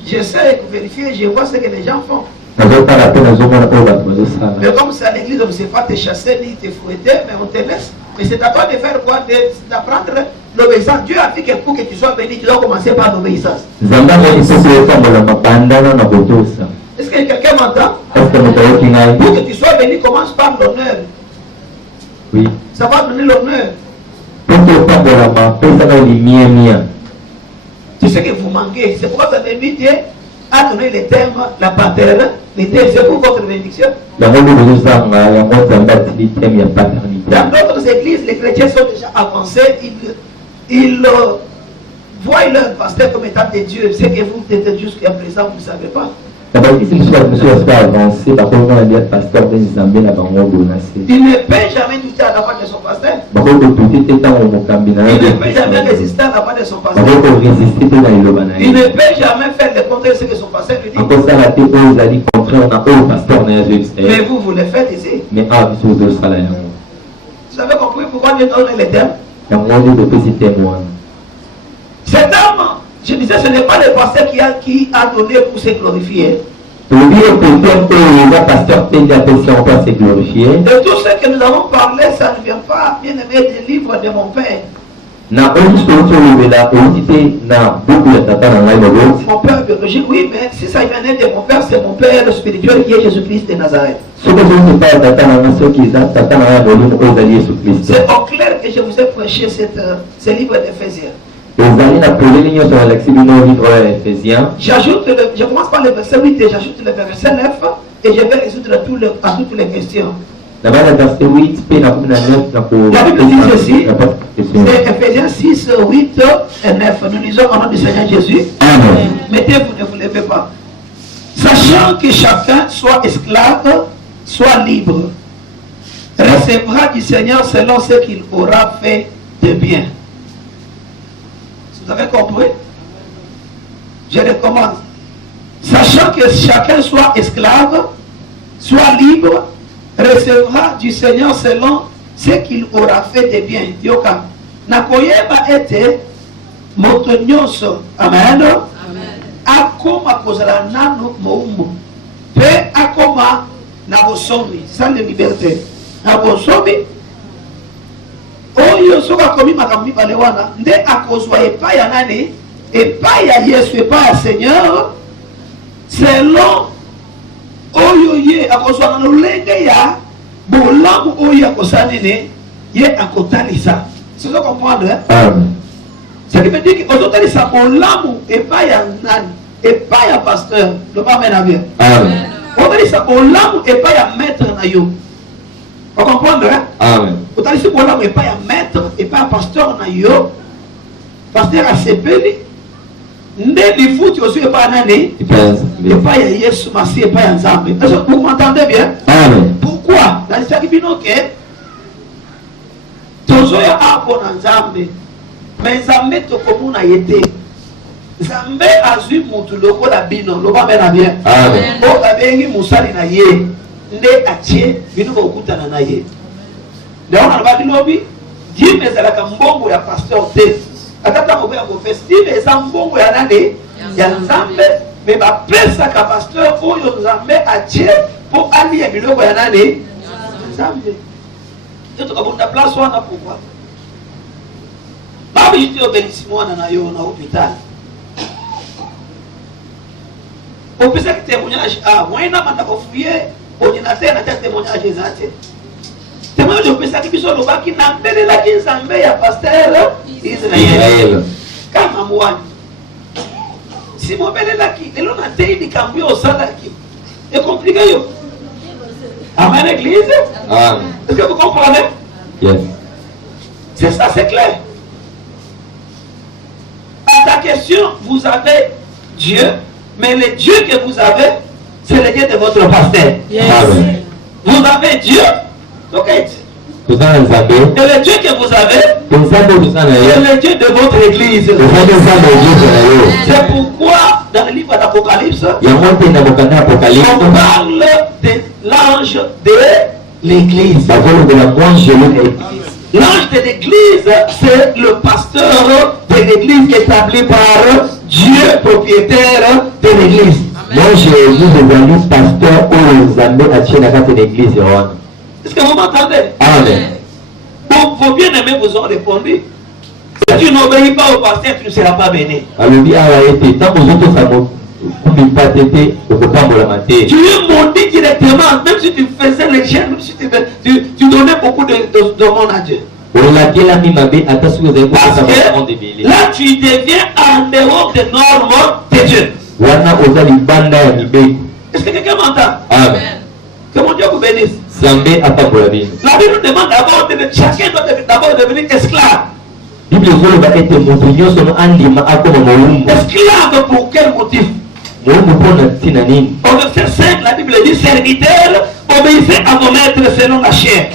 je sais vérifier, je vois ce que les gens font. Mais comme c'est à l'église, on ne sait pas te chasser ni te fouetter, mais on te laisse. Mais c'est à toi de faire quoi? D'apprendre l'obéissance. Dieu a dit que pour que tu sois béni, tu dois commencer par l'obéissance. Est-ce que quelqu'un m'entend? Pour que tu sois béni, commence par l'honneur. Oui. Ça va donner l'honneur. Tu sais que vous manquez. C'est pourquoi ça m'invite Dieu à donner les termes, la paternité. C'est pour votre bénédiction. Dans d'autres églises, les chrétiens sont déjà avancés. Ils voient leur pasteur comme étant des dieux. C'est que vous êtes jusqu'à présent, vous ne savez pas. Il ne peut jamais douter à la part de son pasteur. Il ne peut jamais résister à la part de son pasteur. Il ne peut jamais faire le contraire de ce que son pasteur lui dit. Mais vous le faites ici. Vous avez compris pourquoi Dieu donne les termes? Cet homme, je disais, ce n'est pas le pasteur qui a donné pour se glorifier. De tout ce que nous avons parlé, ça ne vient pas, bien aimé, des livres de mon père. Mon père biologique, oui, mais si ça venait de mon père, c'est mon père spirituel qui est Jésus-Christ de Nazareth. C'est au clair que je vous ai prêché ce livre d'Éphésiens. Je commence par le verset 8 et j'ajoute le verset 9 et je vais résoudre à toutes les questions. La Bible dit ceci, c'est Ephésiens 6, 8 et 9. Nous lisons au nom du Seigneur Jésus. Amen. Mettez-vous, ne vous levez pas. Sachant que chacun, soit esclave, soit libre, recevra du Seigneur selon ce qu'il aura fait de bien. Vous avez compris? Je recommence. Sachant que chacun soit esclave, soit libre, recevra du Seigneur selon ce qu'il aura fait de bien. Yoka. Nakoyeba ete motonyoso. Amen. Akoma kozala nano moumbo. Pe akoma nabosomi. Sans de liberté. Nabosomi. Oyo soka komi makambi balewana. Nde akozwa epai ya nani? Epai ya Yesu, epai ya Seigneur. Selon oyo ye akozwa na lolenge ya bolamu oyo akosanene ye akotalisa. C'est ça comprendre, hein? Amen. Ce qui veut dire que ozotalisa bolamu epai ya nani? Epai ya pasteur. Le pas mena bien. Amen. Ozotalisa bolamu epai ya maître na yo. Vous comprenez, hein? Amen. Ozotalisa bolamu epai ya maître, epai ya pasteur na yo. Pasteur a sepeli. Ndeli futi aussi epai nani? Epai ya Yesu Masi, epai ya Nzambe. Est-ce que vous m'entendez bien? Amen. Pourquoi? Dans ce qui bino que tozoya apo na Nzambe. Mais Nzambe tokomuna yete. Nzambe azui mutu lokola bino, loba mena bien. Amen. O abengi musali na ye. Nde atie bino bokutana na ye. Nde on alba bilobi, Dieu mezalaka mbongo ya pasteur te. Atata mobe ya festival eza mbongo ya nani? Ya Nzambe. Mais ma pesa ka pasteur oyo Nzambe atie pour ali ya biloko ya nani? Nzambe. Eto kabunda place wana pourquoi? Babi jiti obéissement na yo na hôpital. Opesa ki témoignage moyena manda kofuye ordinateur na témoignage ezate. Témoignage opesa ki biso lobaki na mbelela ki Nzambe ya pasteur Israël. Kama mwani. Si mon bel est là qui est là, on a été cambio au salaire qui est compliqué. Amen, l'église. Est-ce que vous comprenez? Yes. C'est ça, c'est clair. À ta question, vous avez Dieu, mais le Dieu que vous avez, c'est le Dieu de votre pasteur. Yes. Vous avez Dieu, ok. Et le Dieu que vous avez, c'est le Dieu de votre église. C'est pourquoi dans le livre d'Apocalypse, on parle de l'ange de l'église. L'ange de l'église, c'est le pasteur de l'église établi par Dieu, propriétaire de l'église. Est-ce que vous m'entendez? Amen. Donc, vos bien-aimés vous ont répondu. Si tu n'obéis pas au pasteur, tu ne seras pas béni. Tu es maudit directement, même si tu faisais les chaînes, même si tu donnais beaucoup de monde à Dieu. Parce que là, tu deviens en dehors des normes de Dieu. Est-ce que quelqu'un m'entend? Amen. Que mon Dieu vous bénisse. La Bible demande d'abord que chacun doit d'abord devenir esclave. Esclave pour quel motif? Au verset 5, la Bible dit serviteur, obéissez à vos maîtres selon la chair.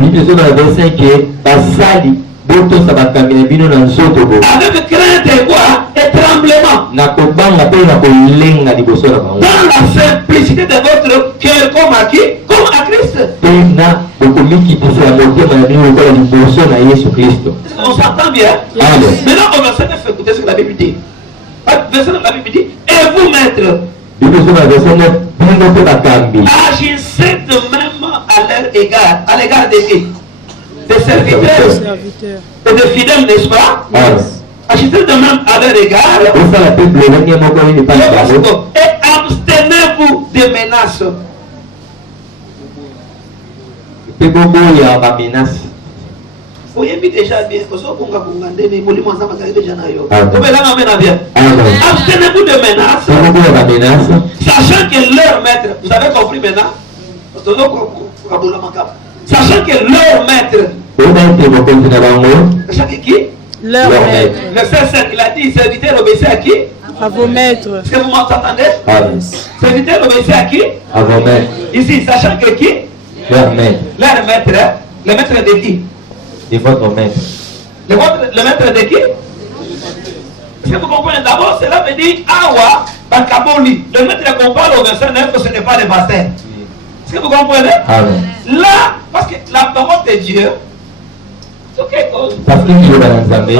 Avec crainte et quoi? Et tremblement. Dans la simplicité de votre cœur, comme à qui? Comme à Christ. On s'entend bien? Yes. Maintenant, au verset 9, écoutez ce que la Bible dit. Verset 9, la Bible dit, et vous, maîtres, agissez de même à l'égard de qui? Des serviteurs et des fidèles, n'est-ce pas? Agissez de même à leur égard et abstenez-vous des menaces. Vous avez déjà bien. Vous avez déjà bien. Abstenez-vous de menaces. Sachant que leur maître, vous avez compris maintenant? Sachant que leur maître. Sachant que qui? Leur maître. Verset 7, il a dit, serviteur, obéissez à qui? À vos maîtres. Est-ce que vous m'entendez? Serviteur, obéissez à qui? À vos maîtres. Ici, sachant que qui? Leur maître. Leur maître. Le maître de qui? De votre maître. Le maître de qui? Est-ce que vous comprenez? D'abord, cela veut dire Awa, Bakaboli. Le maître qu'on parle au verset 9, ce n'est pas le pasteur. Est-ce que vous comprenez? Amen. Là, parce que la parole de Dieu, c'est quelque chose. Parce que Dieu va nous amener.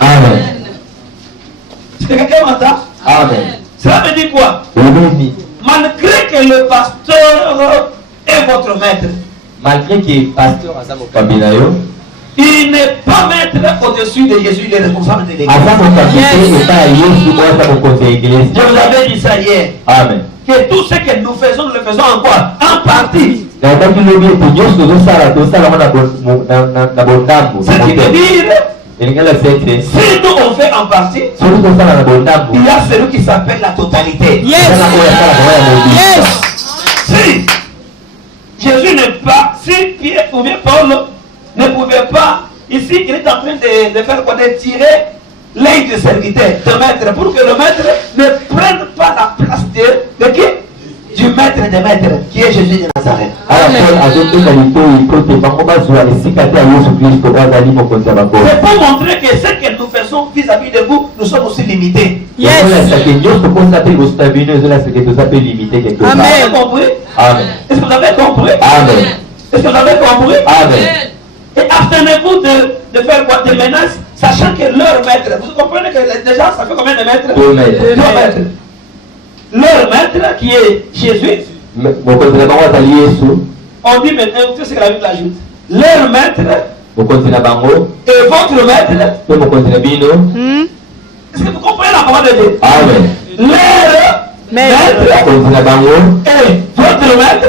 Amen. Est-ce que quelqu'un m'entend? Amen. Cela veut dire quoi? Oui. Malgré que le pasteur est votre maître, Malgré que le pasteur a sa famille, il n'est pas maître au-dessus de Jésus, il est responsable de l'église. Je vous avais dit ça hier. Amen. Que tout ce que nous faisons le faisons en quoi? En partie. Ce qui veut dire, si nous on fait en partie, il y a celui qui s'appelle la totalité. Yes. Si Jésus n'est pas, si Pierre ou bien Paul ne pouvait pas, ici il est en train de faire quoi? De tirer l'œil du serviteur, de maître, pour que le maître ne prenne pas la place de qui? Du maître des maîtres, qui est Jésus de Nazareth. C'est pour montrer que ce que nous faisons vis-à-vis de vous, nous sommes aussi limités. Yes. Amen. Amen. Est-ce que vous avez compris? Amen. Est-ce que vous avez compris? Amen. Et abstenez-vous de faire quoi? Des menaces, sachant que leur maître, vous comprenez que déjà ça fait combien de maîtres? Deux maîtres. Deux maîtres. Leur maître qui est Jésus, on dit maintenant, tout ce que la Bible ajoute. Leur maître et votre maître. Est-ce que vous comprenez la parole de Dieu? Amen. Leur maître et votre maître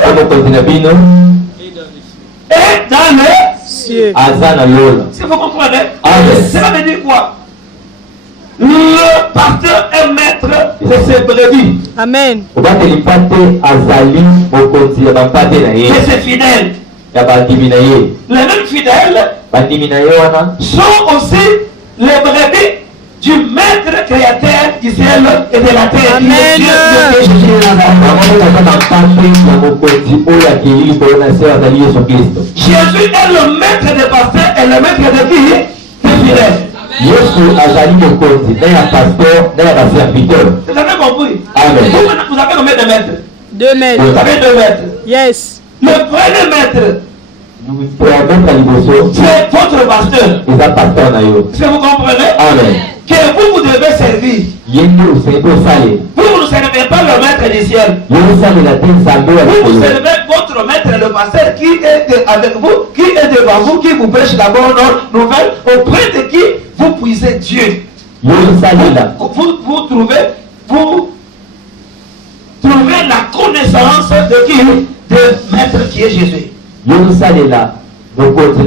et dans le Cieux. Est-ce que vous comprenez? Amen. Cela veut dire quoi? Le pasteur est maître de ses brebis. Amen. De ses fidèles. Les mêmes fidèles sont aussi les brebis du maître créateur du ciel et de la terre. Amen. Jésus est le maître des pasteurs et le maître de qui? Des fidèles. Yesu azali mokonzi na ya pasteur na ya serviteur. Vous avez compris? Amen. Vous avez combien de maîtres? 2 maîtres. Vous avez 2 maîtres. Yes. Le premier maître, C'est c'est votre pasteur. Est-ce que vous comprenez? Amen. Que vous devez servir. Vous ne servez pas le maître du ciel. Vous servez votre maître, le pasteur qui est avec vous, qui est devant vous, qui vous prêche la bonne nouvelle, auprès de qui vous puisez Dieu. Vous trouvez la connaissance de qui? De maître qui est Jésus. Votre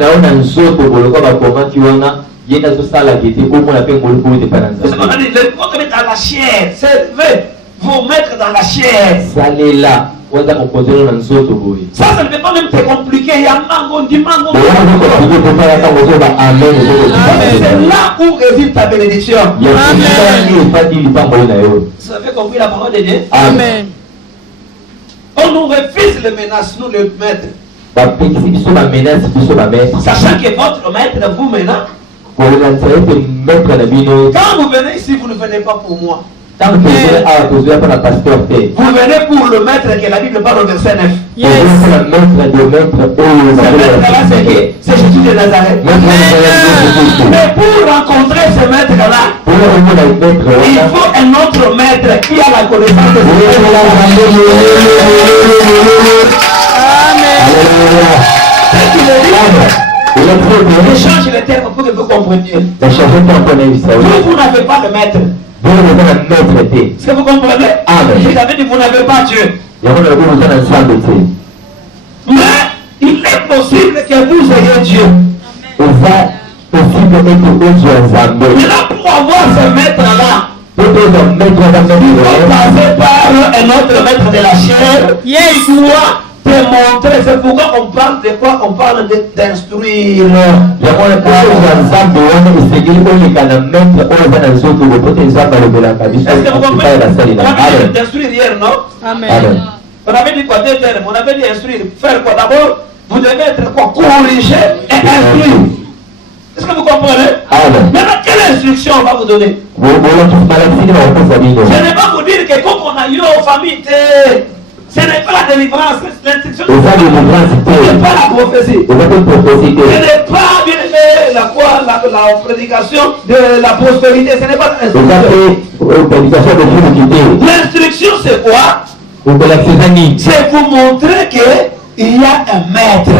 maître dans la chair, servez vos maîtres dans la chair. Ça ne peut pas même te compliquer. Il y a mango, du mango. C'est là où réside ta bénédiction. Vous avez compris la parole de Dieu? Amen. On nous refuse les menaces, nous le maître. Sachant que votre maître vous menace. Quand vous venez ici, vous ne venez pas pour moi. Vous venez pour le maître que la Bible parle au verset 9. Yes. Ce maître-là, c'est Jésus de Nazareth. Mais pour rencontrer ce maître-là, il faut un autre maître qui a la connaissance de ce Amen. Je change les termes pour que vous compreniez. Vous n'avez pas de maître. Est-ce que vous comprenez? Amen. Il avait dit, vous n'avez pas Dieu. Mais il est possible que vous ayez Dieu. Maintenant, pour avoir ce maître-là, il faut passer par un autre maître de la chair. Yes. Il doit te montrer. C'est pourquoi on parle de quoi? On parle d'instruire. Est-ce que vous comprenez? On avait dit d'instruire hier, non? Amen. On avait dit quoi? Deux termes. On avait dit instruire. Faire quoi? D'abord, vous devez être quoi? Corriger et instruire. Est-ce que vous comprenez? Maintenant, quelle instruction on va vous donner? Je ne vais pas vous dire que quand on a eu aux familles, ce n'est pas la délivrance, l'instruction. Ce n'est pas la prophétie. Ce n'est pas bien fait la prédication de la prospérité. Ce n'est pas l'instruction, c'est quoi? C'est vous montrer qu'il y a un maître.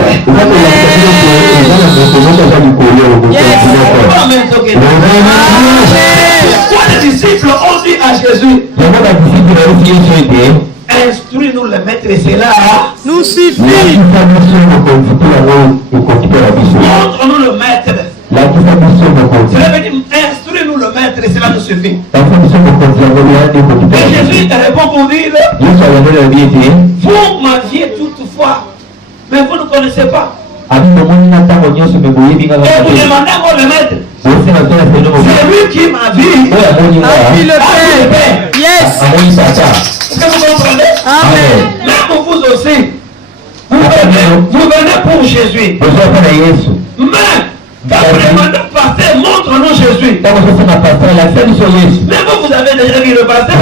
Pourquoi les disciples ont dit à Jésus, instruis-nous le maître, et c'est là. Nous suffit. Montre-nous le maître. Cela veut dire, instruis-nous le maître, et cela nous suffit. Et Jésus répond pour dire, vous m'aviez toutefois, mais vous ne connaissez pas. Et vous demandez encore le maître. C'est lui qui m'a vu. A vu le Père. Yes. Est-ce que vous comprenez? Amen. Même vous aussi, vous venez pour Jésus. Mais quand vous demandez au pasteur, montre-nous Jésus. Mais vous avez déjà vu le pasteur.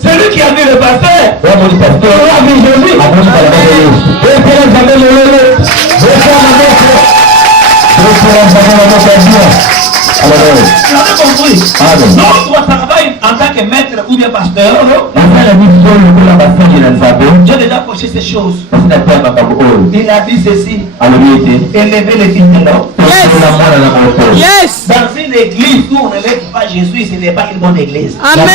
C'est lui qui a vu le pasteur. Vous avez vu Jésus. Vous avez compris? Notre travail en tant que maître ou bien pasteur, j'ai déjà coché ces choses. Il a dit ceci. Élever les filles de l'homme. Yes. Dans une église où on n'élève pas Jésus, ce n'est pas une bonne église. Amen.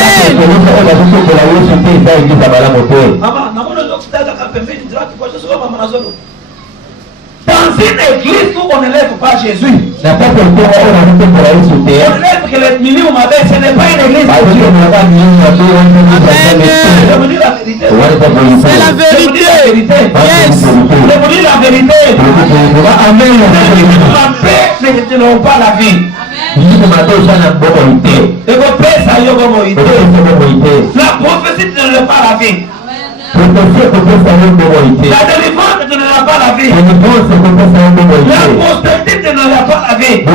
Dans une église où on n'élève pas Jésus, on élève que les millions m'avaient, ce n'est pas une église de Dieu. Je vous dis la vérité. C'est la vérité. Yes. Je vous dis la vérité. Amen. Ne n'ont pas la vie. Et vos pères, ça y est, la prophétie ne donne pas la vie. La délivrance ne donnera pas la vie. La prospérité ne donnera pas la vie. Et quand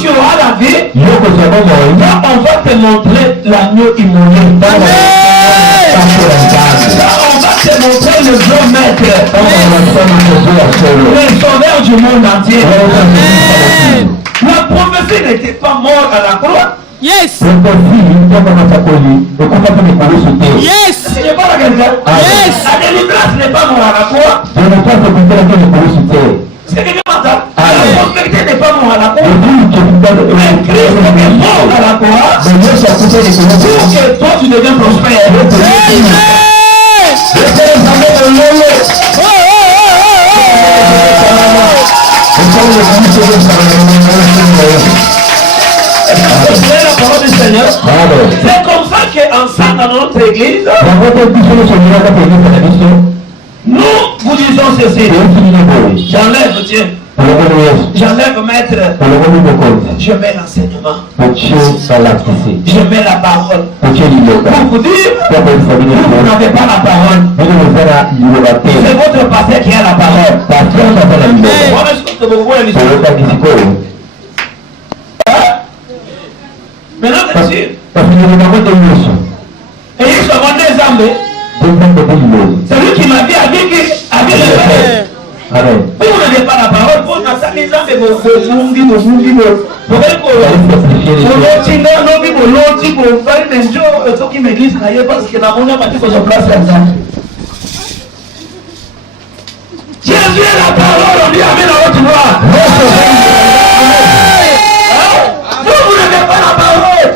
tu auras la vie, là on va te montrer l'agneau immolé. Là on va te montrer le grand maître. Le sauveur du monde entier. La prophétie n'était pas morte à la croix. Yes. Yes. Yes. La délivrance n'est pas morte à la croix. C'est que m'entend. La prospérité n'est pas morte à la croix. Mais Christ est mort à la croix pour que toi tu deviens prospère. C'est la parole du Seigneur. C'est comme ça qu'ensemble dans notre église, nous vous disons ceci. J'enlève Dieu. J'enlève maître. Je mets l'enseignement. Je mets la parole. Pour vous dire, vous n'avez pas la parole. C'est votre pasteur qui a la parole. Maintenant, c'est sûr. Et ils sont vendés des âmes. C'est lui qui m'a dit, avec le Père. Vous n'avez pas la parole, vous n'avez les âmes, vous Jésus est la parole, on dit amen à votre voix. Vous n'avez pas la parole.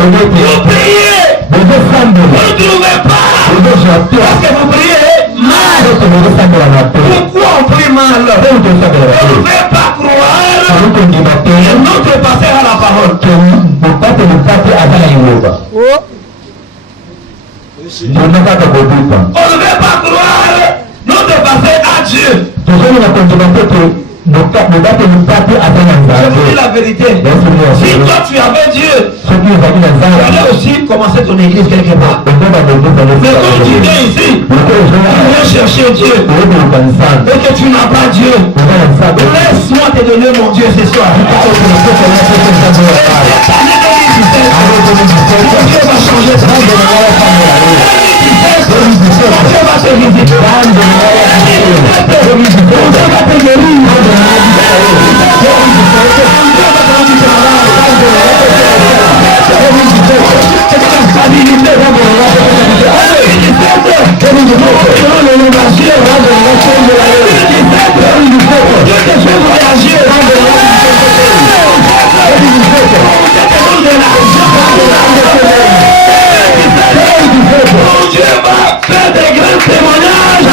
Vous priez. Vous ne trouvez pas. Parce que vous priez mal. Pourquoi on prie mal? On ne veut pas croire que notre pasteur a la parole. On ne veut pas croire notre pasteur a Dieu. Je vous dis la vérité. Si toi tu avais Dieu, tu allais aussi commencer ton église quelque part. Mais quand tu viens ici, tu viens chercher Dieu et que tu n'as pas Dieu, laisse-moi te donner mon Dieu ce soir. Dieu va changer ta vie. Dieu va te visiter. Dieu va te guérir. Dieu va faire des grands témoignages.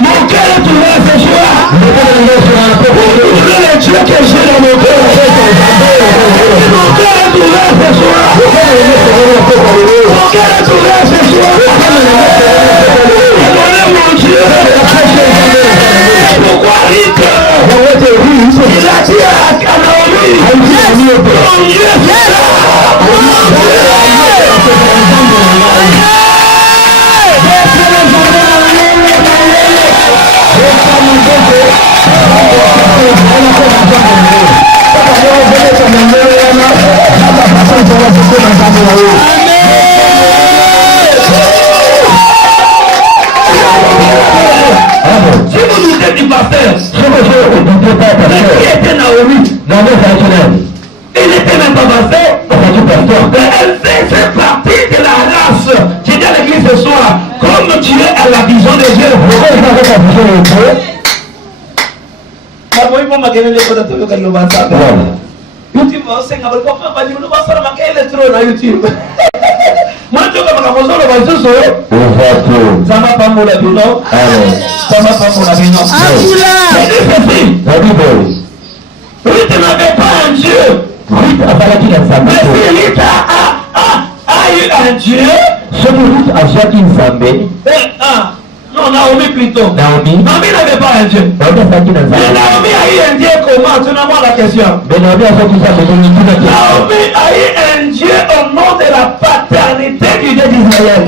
Mon cœur est ouvert ce soir. Le Dieu que j'ai dans mon cœur. Mon cœur est ouvert ce soir. Mon cœur est ouvert ce soir. Mon Dieu. Pourquoi il a dit à Canaoui, mon Dieu, c'est là. Si vous doutez du pasteur, qui était Naomi, il n'était même pas pasteur, elle fait partie de la race qui est à l'église ce soir. Comme tu es à la vision de Dieu, YouTube. Moi, je vais Ruth n'avait pas un Dieu. Mais si Ruth a eu un Dieu, non, Naomi plutôt. Naomi n'avait pas un Dieu. Mais Naomi a eu un Dieu comment? Tu n'as pas la question. Naomi a eu un Dieu au nom de la paternité du Dieu d'Israël.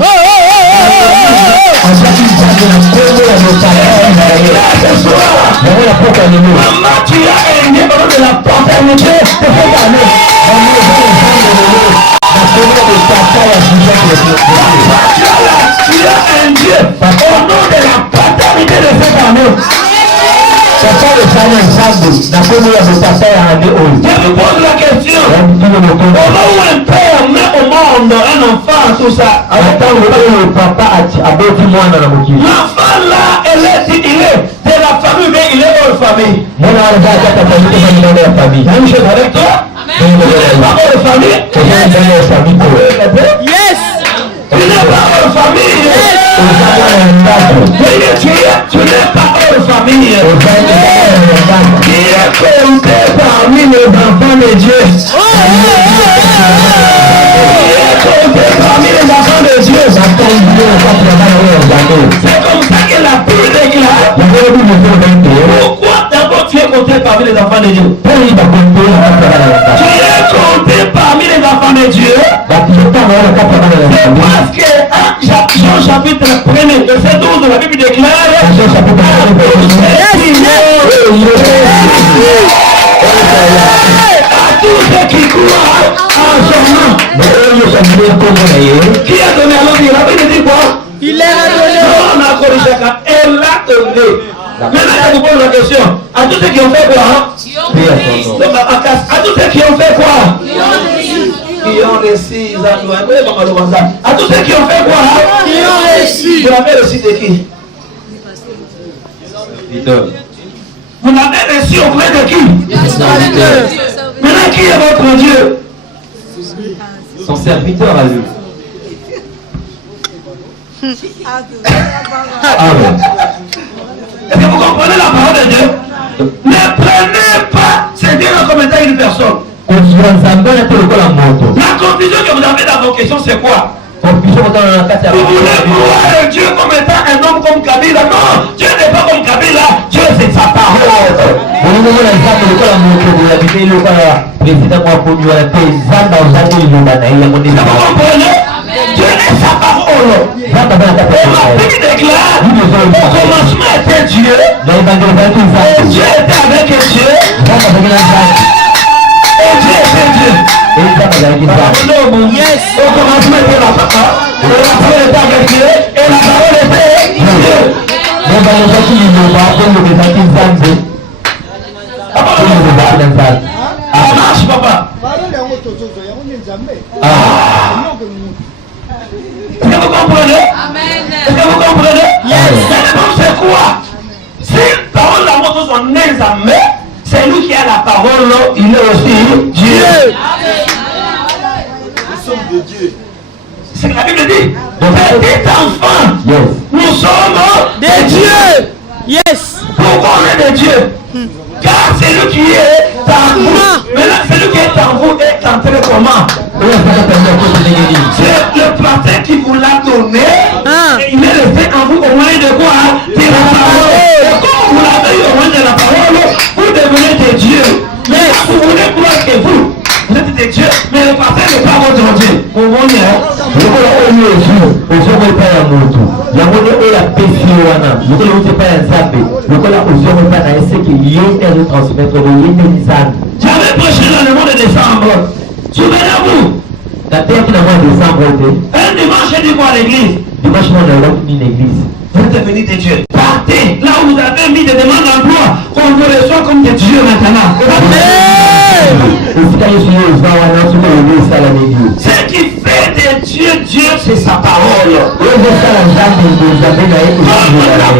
Maman, tu as un Dieu au nom de la paternité de cette année. Tu as un Dieu au nom de la paternité de cette année. Je me pose la question. Comment un père met au monde un enfant, tout ça? L'enfant là, il est de la famille, mais il est hors famille. Même chose avec toi? Tu n'es pas hors famille? Yes. Tu n'es pas hors famille. Tu n'es pas hors famille. Qui est compté parmi les enfants de Dieu? Qui est compté parmi les enfants de Dieu? C'est comme ça que la Bible déclare. Pourquoi d'abord tu es compté parmi les enfants de Dieu? Tu es compté parmi les enfants de Dieu. C'est parce que Jean chapitre 1er, verset 12 de la Bible déclare à tous ceux qui croient en son nom. Qui a donné à l'homme? La Bible dit quoi? Il a donné. Non, on a corrigé. Elle l'a donné. Maintenant, je vous pose la question. À tous ceux qui ont fait quoi? À tous ceux qui ont fait quoi? Qui ont reçu. À tous ceux qui ont fait quoi? Qui ont reçu. Vous l'avez reçu de qui? Vous l'avez reçu auprès de qui? Maintenant, qui est votre Dieu? Son serviteur à lui. Amen. Est-ce que vous comprenez la parole de Dieu? Ne prenez pas ces Dieu comme étant une personne. La confusion que vous avez dans vos questions, c'est quoi? Vous voulez voir Dieu comme étant un homme comme Kabila? Non, Dieu n'est pas comme Kabila, Dieu c'est sa parole. Vous comprenez? Dieu est sa parole. La Bible déclare au commencement était Dieu, et Dieu était avec Dieu, et Dieu était Dieu. Yes. Au commencement était la parole, et la parole était avec Dieu, et la parole était Dieu. Ça marche, papa. Est-ce que vous comprenez? Est-ce que vous comprenez? Yes. C'est quoi? Si la parole la montre son examen, c'est lui qui a la parole, il est aussi Dieu. Nous sommes de Dieu. C'est ce que la Bible dit. Petit enfant, nous sommes des dieux. Yes. Pourquoi on est des dieux? Car c'est lui qui est en vous. Maintenant, celui qui est en vous est entré comment? C'est le pasteur qui vous l'a donné. Et il est resté en vous au moyen de quoi? De la parole. Et comme vous l'avez eu au moyen de la parole, vous devenez des dieux. Mais vous voulez croire que vous êtes des dieux, mais le pasteur n'est pas votre Dieu. Vous comprenez? J'avais prêché dans le mois de décembre. Souvenez-vous, un dimanche du mois à l'église. Vous êtes devenus des dieux. Partez là où vous avez mis des demandes d'emploi, qu'on vous reçoit comme des dieux maintenant. Ce qui fait des dieux, Dieu c'est sa parole. Comme la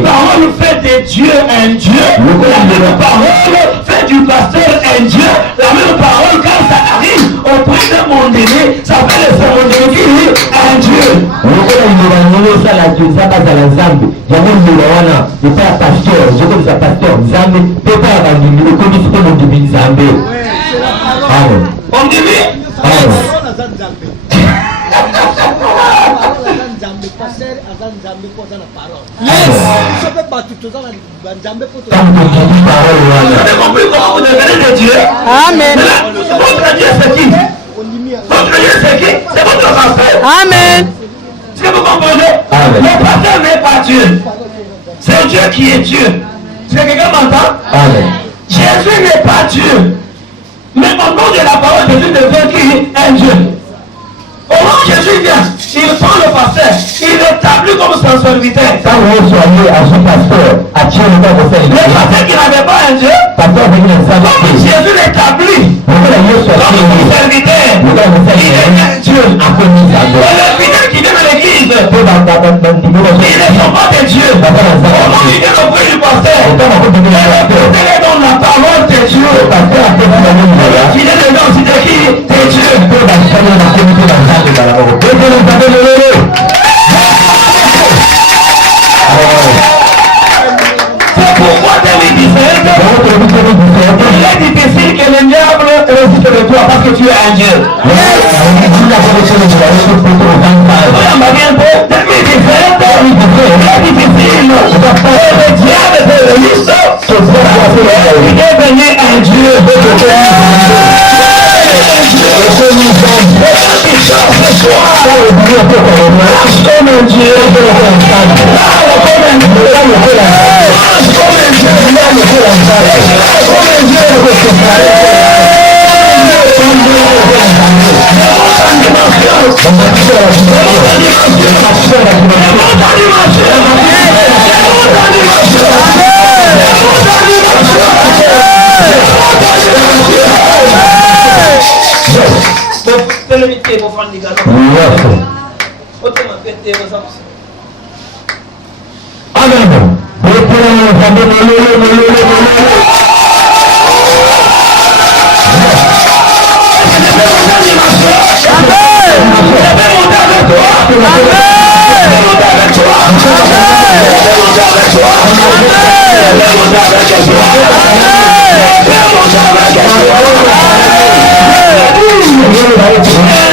parole fait des dieux un Dieu, la même parole fait du pasteur un Dieu, la même parole quand ça arrive auprès d'un monde donné, ça fait le monde qui est un Dieu. On dit oui. Vous avez compris comment vous devenez des dieux? Amen. Votre Dieu c'est qui? Votre Dieu c'est qui? C'est votre pasteur. Amen. Est-ce que vous comprenez? Le pasteur n'est pas Dieu. C'est Dieu qui est Dieu. Est-ce que quelqu'un m'entend? Jésus n'est pas Dieu. Mais au nom de la parole, Jésus devient qui? Un Dieu. Au moment où Jésus vient, il prend le pasteur, il l'établit comme son serviteur. Le pasteur qui n'avait pas un Dieu, comme Jésus l'établit comme son serviteur, il est un Dieu. Et le fidèle qui vient à l'église, il est son pas de Dieu. Au moment où il vient auprès du pasteur, le pasteur est dans la parole de Dieu. Le fidèle est dans de qui? De Dieu. C'est pourquoi David disait il est difficile que le diable résiste de toi parce que tu es un Dieu. Le diable te résiste il est devenu un Dieu.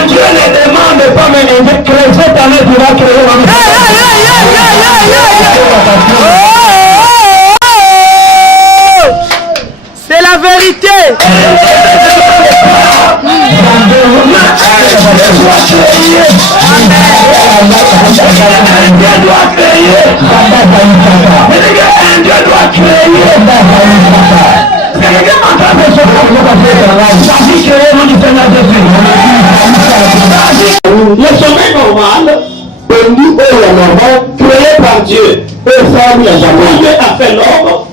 Dieu ne demande pas, mais il veut créer cette année, tu vas créer c'est la vérité. Le sommeil normal, créé par Dieu. Dieu a fait l'homme.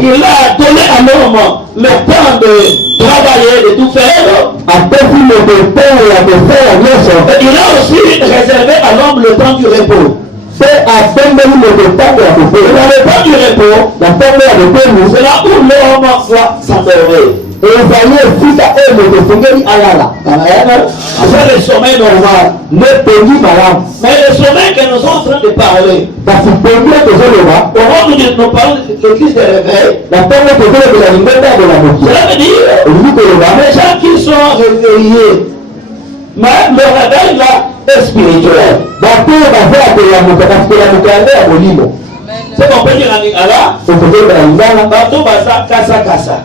Il a donné à l'homme le temps de travailler, de tout faire. Il a aussi réservé à l'homme le temps du repos. Dans le temps du repos, c'est là où l'homme doit s'endormir. C'est le sommeil normal. Mais le sommeil que nous sommes en train de parler, au moment où nous parlons de l'église de réveil, cela veut dire les gens qui sont réveillés, mais le réveil là est spirituel. C'est qu'on peut dire en Lingala, bateau basa kasa kasa.